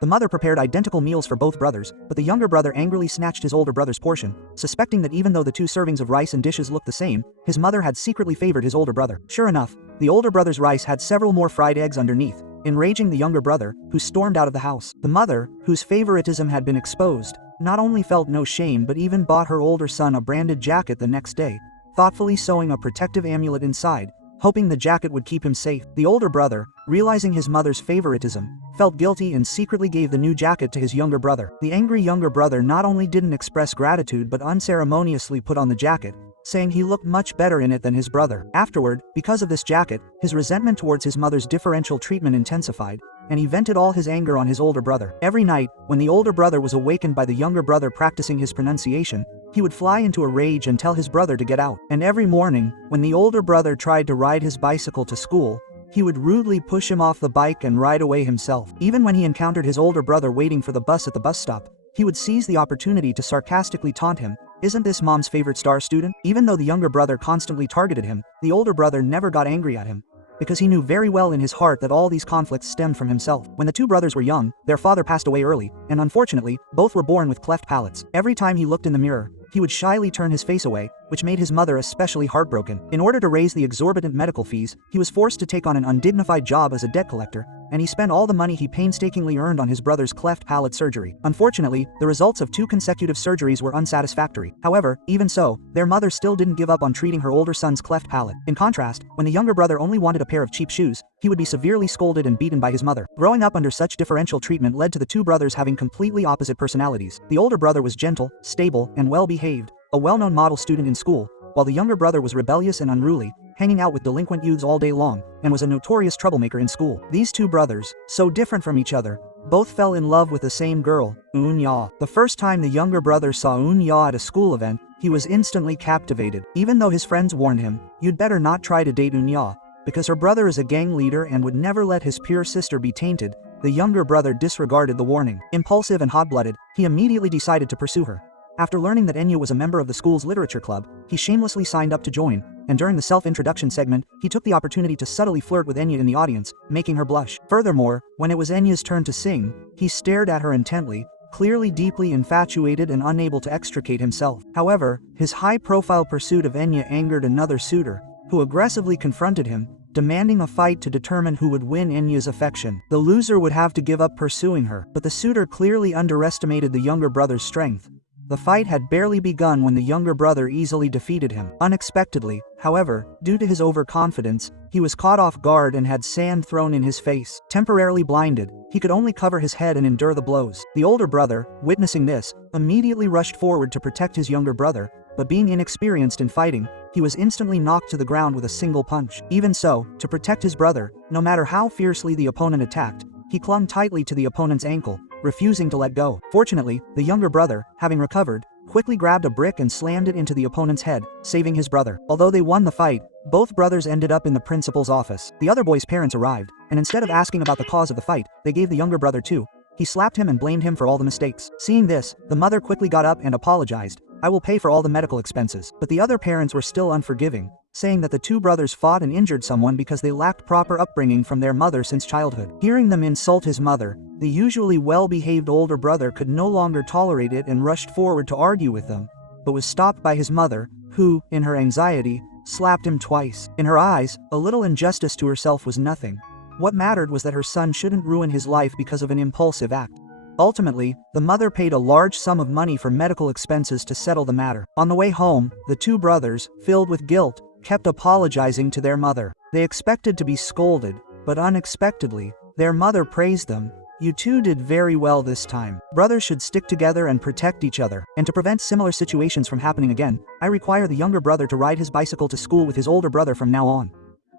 The mother prepared identical meals for both brothers, but the younger brother angrily snatched his older brother's portion, suspecting that even though the 2 servings of rice and dishes looked the same, his mother had secretly favored his older brother. Sure enough, the older brother's rice had several more fried eggs underneath, enraging the younger brother, who stormed out of the house. The mother, whose favoritism had been exposed, not only felt no shame but even bought her older son a branded jacket the next day, thoughtfully sewing a protective amulet inside, hoping the jacket would keep him safe. The older brother, realizing his mother's favoritism, felt guilty and secretly gave the new jacket to his younger brother. The angry younger brother not only didn't express gratitude but unceremoniously put on the jacket, saying he looked much better in it than his brother. Afterward, because of this jacket, his resentment towards his mother's differential treatment intensified, and he vented all his anger on his older brother. Every night, when the older brother was awakened by the younger brother practicing his pronunciation, he would fly into a rage and tell his brother to get out. And every morning, when the older brother tried to ride his bicycle to school, he would rudely push him off the bike and ride away himself. Even when he encountered his older brother waiting for the bus at the bus stop, he would seize the opportunity to sarcastically taunt him, "Isn't this mom's favorite star student?" Even though the younger brother constantly targeted him, the older brother never got angry at him, because he knew very well in his heart that all these conflicts stemmed from himself. When the 2 brothers were young, their father passed away early, and unfortunately, both were born with cleft palates. Every time he looked in the mirror, he would shyly turn his face away, which made his mother especially heartbroken. In order to raise the exorbitant medical fees, he was forced to take on an undignified job as a debt collector, and he spent all the money he painstakingly earned on his brother's cleft palate surgery. Unfortunately, the results of 2 consecutive surgeries were unsatisfactory. However, even so, their mother still didn't give up on treating her older son's cleft palate. In contrast, when the younger brother only wanted a pair of cheap shoes, he would be severely scolded and beaten by his mother. Growing up under such differential treatment led to the 2 brothers having completely opposite personalities. The older brother was gentle, stable, and well-behaved, a well-known model student in school, while the younger brother was rebellious and unruly, hanging out with delinquent youths all day long, and was a notorious troublemaker in school. These 2 brothers, so different from each other, both fell in love with the same girl, Eun-ya. The first time the younger brother saw Eun-ya at a school event, he was instantly captivated. Even though his friends warned him, "You'd better not try to date Eun-ya, because her brother is a gang leader and would never let his pure sister be tainted," the younger brother disregarded the warning. Impulsive and hot-blooded, he immediately decided to pursue her. After learning that Enya was a member of the school's literature club, he shamelessly signed up to join, and during the self-introduction segment, he took the opportunity to subtly flirt with Enya in the audience, making her blush. Furthermore, when it was Enya's turn to sing, he stared at her intently, clearly deeply infatuated and unable to extricate himself. However, his high-profile pursuit of Enya angered another suitor, who aggressively confronted him, demanding a fight to determine who would win Enya's affection. The loser would have to give up pursuing her, but the suitor clearly underestimated the younger brother's strength. The fight had barely begun when the younger brother easily defeated him. Unexpectedly, however, due to his overconfidence, he was caught off guard and had sand thrown in his face. Temporarily blinded, he could only cover his head and endure the blows. The older brother, witnessing this, immediately rushed forward to protect his younger brother, but being inexperienced in fighting, he was instantly knocked to the ground with a single punch. Even so, to protect his brother, no matter how fiercely the opponent attacked, he clung tightly to the opponent's ankle, refusing to let go. Fortunately, the younger brother, having recovered, quickly grabbed a brick and slammed it into the opponent's head, saving his brother. Although they won the fight, both brothers ended up in the principal's office. The other boy's parents arrived, and instead of asking about the cause of the fight, they gave the younger brother too. He slapped him and blamed him for all the mistakes. Seeing this, the mother quickly got up and apologized. "I will pay for all the medical expenses." But the other parents were still unforgiving, saying that the 2 brothers fought and injured someone because they lacked proper upbringing from their mother since childhood. Hearing them insult his mother, the usually well-behaved older brother could no longer tolerate it and rushed forward to argue with them, but was stopped by his mother, who, in her anxiety, slapped him twice. In her eyes, a little injustice to herself was nothing. What mattered was that her son shouldn't ruin his life because of an impulsive act. Ultimately, the mother paid a large sum of money for medical expenses to settle the matter. On the way home, the 2 brothers, filled with guilt, kept apologizing to their mother. They expected to be scolded, but unexpectedly, their mother praised them. "You two did very well this time. Brothers should stick together and protect each other. And to prevent similar situations from happening again, I require the younger brother to ride his bicycle to school with his older brother from now on."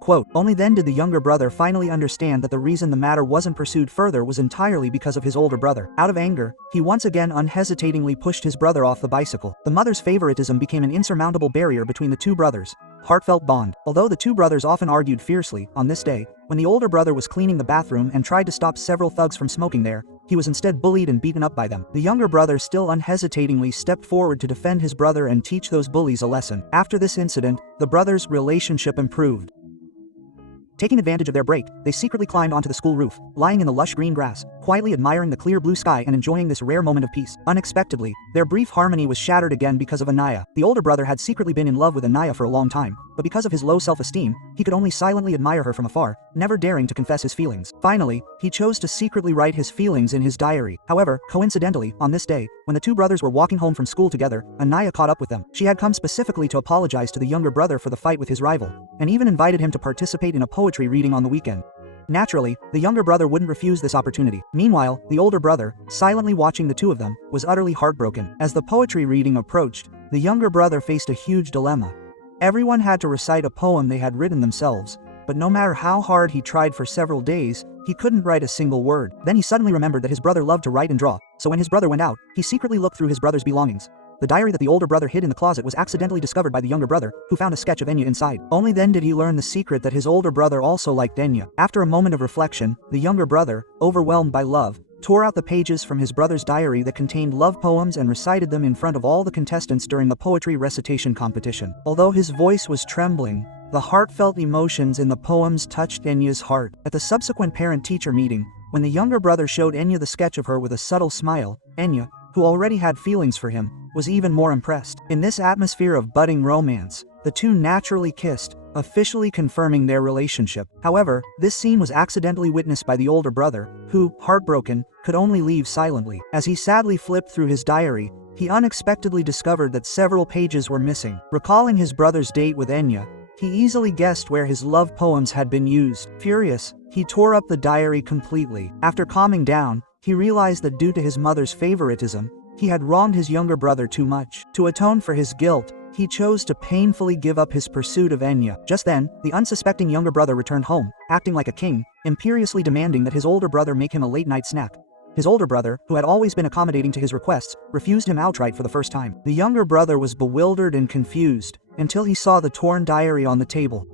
Quote, only then did the younger brother finally understand that the reason the matter wasn't pursued further was entirely because of his older brother. Out of anger, he once again unhesitatingly pushed his brother off the bicycle. The mother's favoritism became an insurmountable barrier between the 2 brothers. Heartfelt bond. Although the 2 brothers often argued fiercely, on this day, when the older brother was cleaning the bathroom and tried to stop several thugs from smoking there, he was instead bullied and beaten up by them. The younger brother still unhesitatingly stepped forward to defend his brother and teach those bullies a lesson. After this incident, the brothers' relationship improved. Taking advantage of their break, they secretly climbed onto the school roof, lying in the lush green grass, quietly admiring the clear blue sky and enjoying this rare moment of peace. Unexpectedly, their brief harmony was shattered again because of Anaya. The older brother had secretly been in love with Anaya for a long time, but because of his low self-esteem, he could only silently admire her from afar, never daring to confess his feelings. Finally, he chose to secretly write his feelings in his diary. However, coincidentally, on this day, when the two brothers were walking home from school together, Anaya caught up with them. She had come specifically to apologize to the younger brother for the fight with his rival, and even invited him to participate in a poetry reading on the weekend. Naturally, the younger brother wouldn't refuse this opportunity. Meanwhile, the older brother, silently watching the two of them, was utterly heartbroken. As the poetry reading approached, the younger brother faced a huge dilemma. Everyone had to recite a poem they had written themselves, but no matter how hard he tried for several days, he couldn't write a single word. Then he suddenly remembered that his brother loved to write and draw, so when his brother went out, he secretly looked through his brother's belongings. The diary that the older brother hid in the closet was accidentally discovered by the younger brother, who found a sketch of Enya inside. Only then did he learn the secret that his older brother also liked Enya. After a moment of reflection, the younger brother, overwhelmed by love, tore out the pages from his brother's diary that contained love poems and recited them in front of all the contestants during the poetry recitation competition. Although his voice was trembling, the heartfelt emotions in the poems touched Enya's heart. At the subsequent parent-teacher meeting, when the younger brother showed Enya the sketch of her with a subtle smile, Enya, who already had feelings for him, was even more impressed. In this atmosphere of budding romance, the two naturally kissed, officially confirming their relationship. However, this scene was accidentally witnessed by the older brother, who, heartbroken, could only leave silently. As he sadly flipped through his diary, he unexpectedly discovered that several pages were missing. Recalling his brother's date with Enya, he easily guessed where his love poems had been used. Furious, he tore up the diary completely. After calming down, he realized that due to his mother's favoritism, he had wronged his younger brother too much. To atone for his guilt, he chose to painfully give up his pursuit of Enya. Just then, the unsuspecting younger brother returned home, acting like a king, imperiously demanding that his older brother make him a late-night snack. His older brother, who had always been accommodating to his requests, refused him outright for the first time. The younger brother was bewildered and confused, until he saw the torn diary on the table.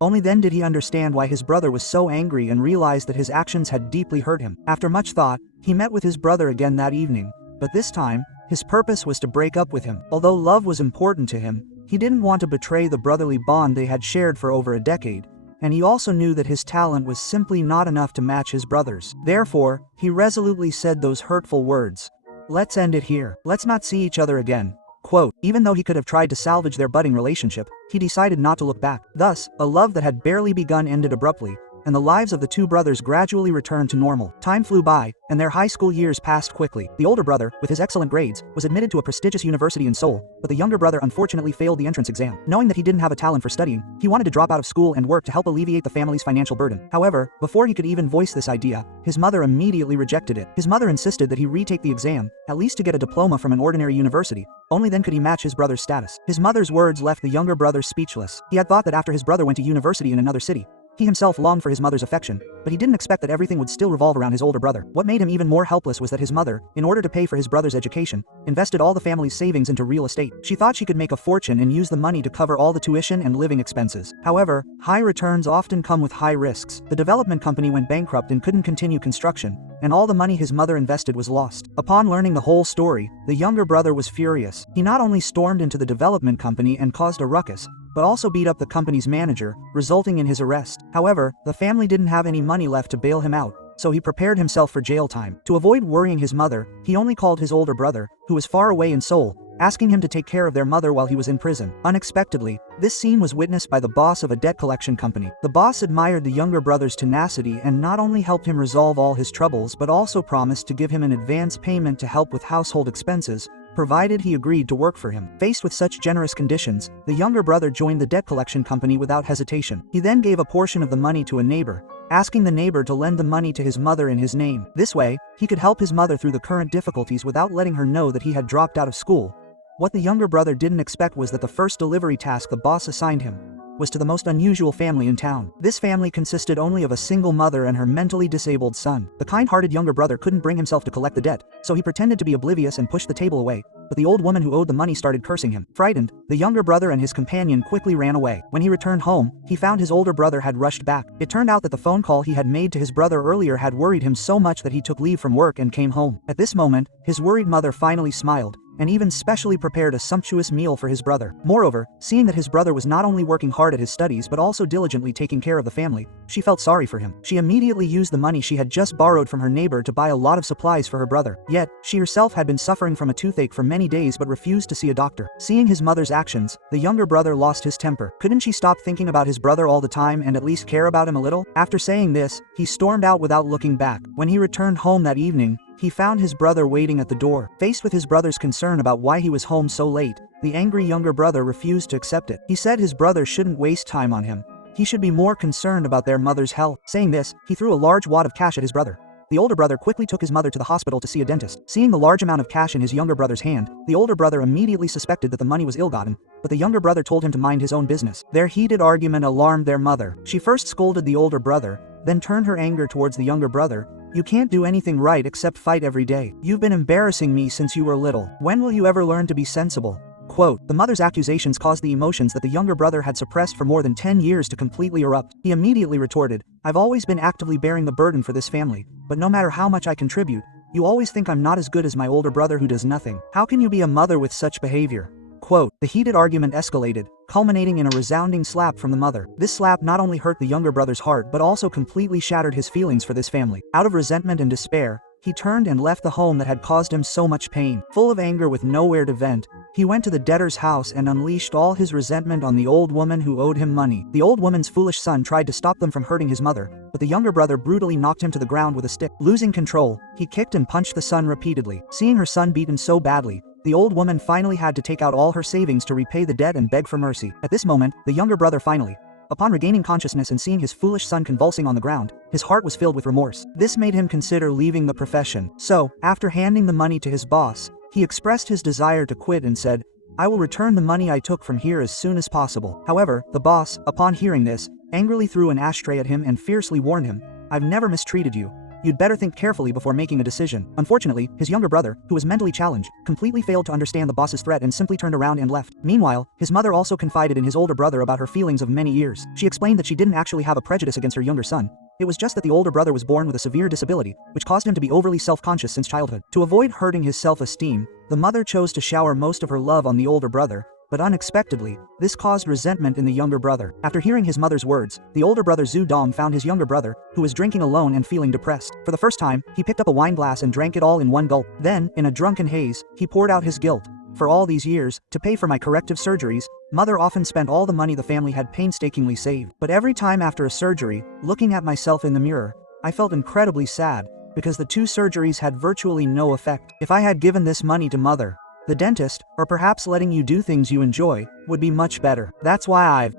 Only then did he understand why his brother was so angry and realized that his actions had deeply hurt him. After much thought, he met with his brother again that evening, but this time, his purpose was to break up with him. Although love was important to him, he didn't want to betray the brotherly bond they had shared for over a decade, and he also knew that his talent was simply not enough to match his brother's. Therefore, he resolutely said those hurtful words. "Let's end it here. Let's not see each other again." Quote, even though he could have tried to salvage their budding relationship, he decided not to look back. Thus, a love that had barely begun ended abruptly, and the lives of the two brothers gradually returned to normal. Time flew by, and their high school years passed quickly. The older brother, with his excellent grades, was admitted to a prestigious university in Seoul, but the younger brother unfortunately failed the entrance exam. Knowing that he didn't have a talent for studying, he wanted to drop out of school and work to help alleviate the family's financial burden. However, before he could even voice this idea, his mother immediately rejected it. His mother insisted that he retake the exam, at least to get a diploma from an ordinary university. Only then could he match his brother's status. His mother's words left the younger brother speechless. He had thought that after his brother went to university in another city, he himself longed for his mother's affection, but he didn't expect that everything would still revolve around his older brother. What made him even more helpless was that his mother, in order to pay for his brother's education, invested all the family's savings into real estate. She thought she could make a fortune and use the money to cover all the tuition and living expenses. However, high returns often come with high risks. The development company went bankrupt and couldn't continue construction, and all the money his mother invested was lost. Upon learning the whole story, the younger brother was furious. He not only stormed into the development company and caused a ruckus, but also beat up the company's manager, resulting in his arrest. However, the family didn't have any money left to bail him out, so he prepared himself for jail time. To avoid worrying his mother, he only called his older brother, who was far away in Seoul, asking him to take care of their mother while he was in prison. Unexpectedly, this scene was witnessed by the boss of a debt collection company. The boss admired the younger brother's tenacity and not only helped him resolve all his troubles but also promised to give him an advance payment to help with household expenses, provided he agreed to work for him. Faced with such generous conditions, the younger brother joined the debt collection company without hesitation. He then gave a portion of the money to a neighbor, asking the neighbor to lend the money to his mother in his name. This way, he could help his mother through the current difficulties without letting her know that he had dropped out of school. What the younger brother didn't expect was that the first delivery task the boss assigned him was to the most unusual family in town. This family consisted only of a single mother and her mentally disabled son. The kind-hearted younger brother couldn't bring himself to collect the debt, so he pretended to be oblivious and pushed the table away, but the old woman who owed the money started cursing him. Frightened, the younger brother and his companion quickly ran away. When he returned home, he found his older brother had rushed back. It turned out that the phone call he had made to his brother earlier had worried him so much that he took leave from work and came home. At this moment, his worried mother finally smiled, and even specially prepared a sumptuous meal for his brother. Moreover, seeing that his brother was not only working hard at his studies but also diligently taking care of the family, she felt sorry for him. She immediately used the money she had just borrowed from her neighbor to buy a lot of supplies for her brother. Yet, she herself had been suffering from a toothache for many days but refused to see a doctor. Seeing his mother's actions, the younger brother lost his temper. Couldn't she stop thinking about his brother all the time and at least care about him a little? After saying this, he stormed out without looking back. When he returned home that evening, he found his brother waiting at the door. Faced with his brother's concern about why he was home so late, the angry younger brother refused to accept it. He said his brother shouldn't waste time on him. He should be more concerned about their mother's health. Saying this, he threw a large wad of cash at his brother. The older brother quickly took his mother to the hospital to see a dentist. Seeing the large amount of cash in his younger brother's hand, the older brother immediately suspected that the money was ill-gotten, but the younger brother told him to mind his own business. Their heated argument alarmed their mother. She first scolded the older brother, then turned her anger towards the younger brother. "You can't do anything right except fight every day. You've been embarrassing me since you were little. When will you ever learn to be sensible?" Quote, the mother's accusations caused the emotions that the younger brother had suppressed for more than 10 years to completely erupt. He immediately retorted, "I've always been actively bearing the burden for this family, but no matter how much I contribute, you always think I'm not as good as my older brother who does nothing. How can you be a mother with such behavior?" Quote, the heated argument escalated, culminating in a resounding slap from the mother. This slap not only hurt the younger brother's heart but also completely shattered his feelings for this family. Out of resentment and despair, he turned and left the home that had caused him so much pain. Full of anger with nowhere to vent, he went to the debtor's house and unleashed all his resentment on the old woman who owed him money. The old woman's foolish son tried to stop them from hurting his mother, but the younger brother brutally knocked him to the ground with a stick. Losing control, he kicked and punched the son repeatedly. Seeing her son beaten so badly, the old woman finally had to take out all her savings to repay the debt and beg for mercy. At this moment, the younger brother finally, upon regaining consciousness and seeing his foolish son convulsing on the ground, his heart was filled with remorse. This made him consider leaving the profession. So, after handing the money to his boss, he expressed his desire to quit and said, "I will return the money I took from here as soon as possible." However, the boss, upon hearing this, angrily threw an ashtray at him and fiercely warned him, "I've never mistreated you. You'd better think carefully before making a decision." Unfortunately, his younger brother, who was mentally challenged, completely failed to understand the boss's threat and simply turned around and left. Meanwhile, his mother also confided in his older brother about her feelings of many years. She explained that she didn't actually have a prejudice against her younger son. It was just that the older brother was born with a severe disability, which caused him to be overly self-conscious since childhood. To avoid hurting his self-esteem, the mother chose to shower most of her love on the older brother, but unexpectedly, this caused resentment in the younger brother. After hearing his mother's words, the older brother Zhu Dong found his younger brother, who was drinking alone and feeling depressed. For the first time, he picked up a wine glass and drank it all in one gulp. Then, in a drunken haze, he poured out his guilt. "For all these years, to pay for my corrective surgeries, mother often spent all the money the family had painstakingly saved. But every time after a surgery, looking at myself in the mirror, I felt incredibly sad, because the 2 surgeries had virtually no effect. If I had given this money to mother, the dentist, or perhaps letting you do things you enjoy, would be much better. That's why I've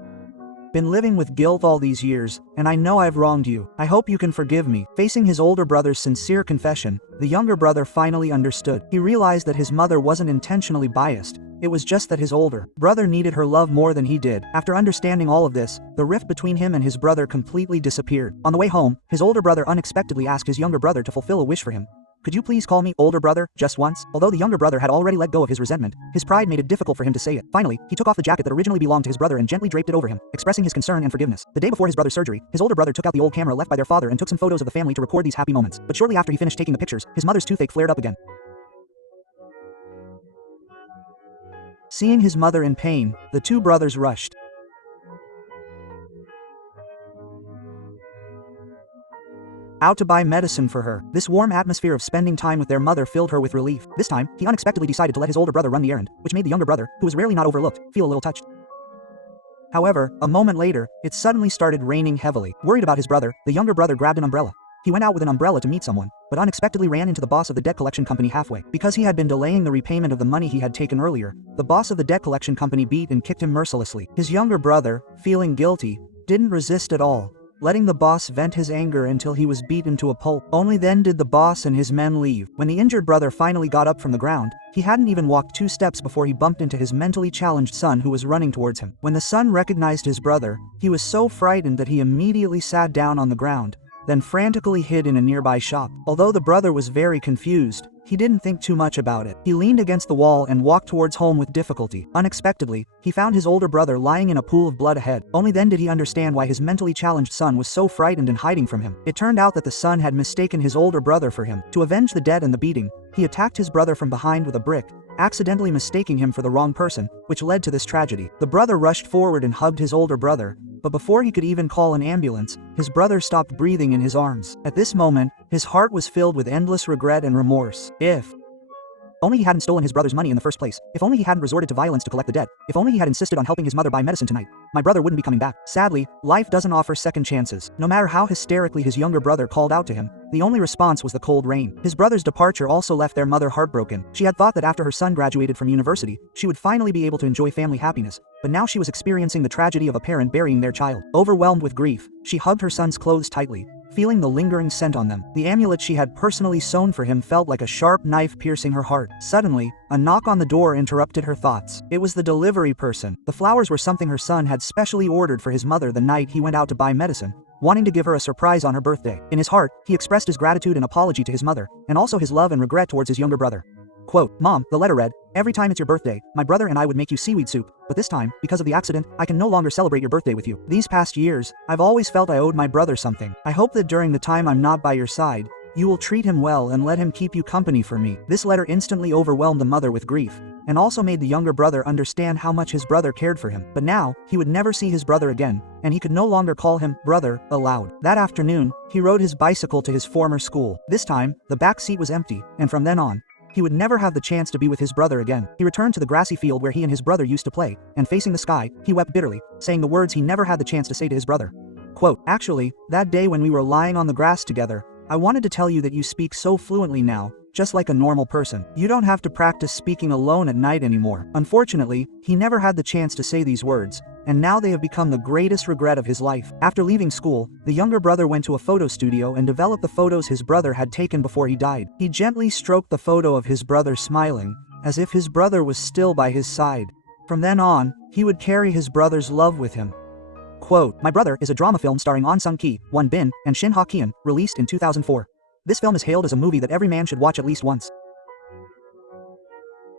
been living with guilt all these years, and I know I've wronged you. I hope you can forgive me." Facing his older brother's sincere confession, the younger brother finally understood. He realized that his mother wasn't intentionally biased. It was just that his older brother needed her love more than he did. After understanding all of this, the rift between him and his brother completely disappeared. On the way home, his older brother unexpectedly asked his younger brother to fulfill a wish for him. "Could you please call me older brother, just once?" Although the younger brother had already let go of his resentment, his pride made it difficult for him to say it. Finally, he took off the jacket that originally belonged to his brother and gently draped it over him, expressing his concern and forgiveness. The day before his brother's surgery, his older brother took out the old camera left by their father and took some photos of the family to record these happy moments. But shortly after he finished taking the pictures, his mother's toothache flared up again. Seeing his mother in pain, the 2 brothers rushed out to buy medicine for her. This warm atmosphere of spending time with their mother filled her with relief. This time, he unexpectedly decided to let his older brother run the errand, which made the younger brother, who was rarely not overlooked, feel a little touched. However, a moment later, it suddenly started raining heavily. Worried about his brother, the younger brother grabbed an umbrella. He went out with an umbrella to meet someone, but unexpectedly ran into the boss of the debt collection company halfway. Because he had been delaying the repayment of the money he had taken earlier, the boss of the debt collection company beat and kicked him mercilessly. His younger brother, feeling guilty, didn't resist at all, letting the boss vent his anger until he was beaten to a pulp. Only then did the boss and his men leave. When the injured brother finally got up from the ground, he hadn't even walked 2 steps before he bumped into his mentally challenged son who was running towards him. When the son recognized his brother, he was so frightened that he immediately sat down on the ground, then frantically hid in a nearby shop. Although the brother was very confused, he didn't think too much about it. He leaned against the wall and walked towards home with difficulty. Unexpectedly, he found his older brother lying in a pool of blood ahead. Only then did he understand why his mentally challenged son was so frightened and hiding from him. It turned out that the son had mistaken his older brother for him. To avenge the debt and the beating, he attacked his brother from behind with a brick, accidentally mistaking him for the wrong person, which led to this tragedy. The brother rushed forward and hugged his older brother, but before he could even call an ambulance, his brother stopped breathing in his arms. At this moment, his heart was filled with endless regret and remorse. If only he hadn't stolen his brother's money in the first place. If only he hadn't resorted to violence to collect the debt. If only he had insisted on helping his mother buy medicine tonight. My brother wouldn't be coming back. Sadly, life doesn't offer second chances. No matter how hysterically his younger brother called out to him, the only response was the cold rain. His brother's departure also left their mother heartbroken. She had thought that after her son graduated from university, she would finally be able to enjoy family happiness, but now she was experiencing the tragedy of a parent burying their child. Overwhelmed with grief, she hugged her son's clothes tightly, feeling the lingering scent on them. The amulet she had personally sewn for him felt like a sharp knife piercing her heart. Suddenly, a knock on the door interrupted her thoughts. It was the delivery person. The flowers were something her son had specially ordered for his mother the night he went out to buy medicine, wanting to give her a surprise on her birthday. In his heart, he expressed his gratitude and apology to his mother, and also his love and regret towards his younger brother. Quote, "Mom," the letter read, "every time it's your birthday, my brother and I would make you seaweed soup, but this time, because of the accident, I can no longer celebrate your birthday with you. These past years, I've always felt I owed my brother something. I hope that during the time I'm not by your side, you will treat him well and let him keep you company for me." This letter instantly overwhelmed the mother with grief, and also made the younger brother understand how much his brother cared for him. But now, he would never see his brother again, and he could no longer call him brother aloud. That afternoon, he rode his bicycle to his former school. This time, the back seat was empty, and from then on, he would never have the chance to be with his brother again. He returned to the grassy field where he and his brother used to play, and facing the sky, he wept bitterly, saying the words he never had the chance to say to his brother. Quote, "Actually, that day when we were lying on the grass together, I wanted to tell you that you speak so fluently now, just like a normal person. You don't have to practice speaking alone at night anymore." Unfortunately, he never had the chance to say these words, and now they have become the greatest regret of his life. After leaving school, the younger brother went to a photo studio and developed the photos his brother had taken before he died. He gently stroked the photo of his brother smiling, as if his brother was still by his side. From then on, he would carry his brother's love with him. Quote, "My Brother" is a drama film starring Ahn Sung-ki, Won Bin, and Shin Ha-kyun, released in 2004. This film is hailed as a movie that every man should watch at least once.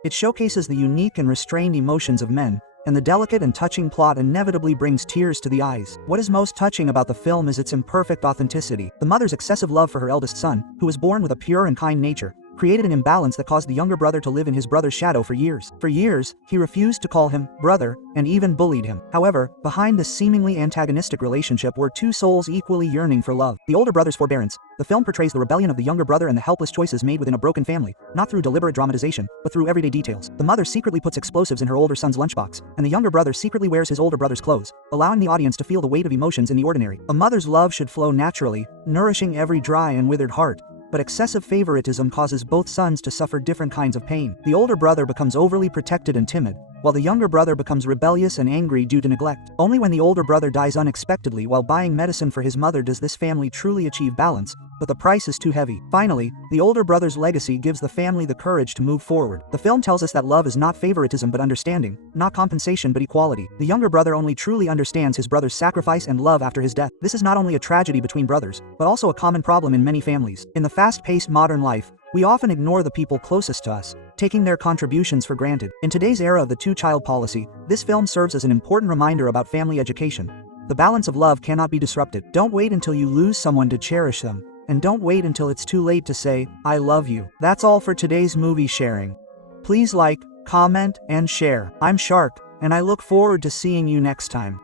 It showcases the unique and restrained emotions of men, and the delicate and touching plot inevitably brings tears to the eyes. What is most touching about the film is its imperfect authenticity. The mother's excessive love for her eldest son, who was born with a pure and kind nature, created an imbalance that caused the younger brother to live in his brother's shadow for years. For years, he refused to call him brother, and even bullied him. However, behind this seemingly antagonistic relationship were two souls equally yearning for love. The older brother's forbearance. The film portrays the rebellion of the younger brother and the helpless choices made within a broken family, not through deliberate dramatization, but through everyday details. The mother secretly puts explosives in her older son's lunchbox, and the younger brother secretly wears his older brother's clothes, allowing the audience to feel the weight of emotions in the ordinary. A mother's love should flow naturally, nourishing every dry and withered heart, but excessive favoritism causes both sons to suffer different kinds of pain. The older brother becomes overly protected and timid, while the younger brother becomes rebellious and angry due to neglect. Only when the older brother dies unexpectedly while buying medicine for his mother does this family truly achieve balance, but the price is too heavy. Finally, the older brother's legacy gives the family the courage to move forward. The film tells us that love is not favoritism but understanding, not compensation but equality. The younger brother only truly understands his brother's sacrifice and love after his death. This is not only a tragedy between brothers, but also a common problem in many families. In the fast-paced modern life, we often ignore the people closest to us, taking their contributions for granted. In today's era of the two-child policy, this film serves as an important reminder about family education. The balance of love cannot be disrupted. Don't wait until you lose someone to cherish them, and don't wait until it's too late to say, "I love you." That's all for today's movie sharing. Please like, comment, and share. I'm Shark, and I look forward to seeing you next time.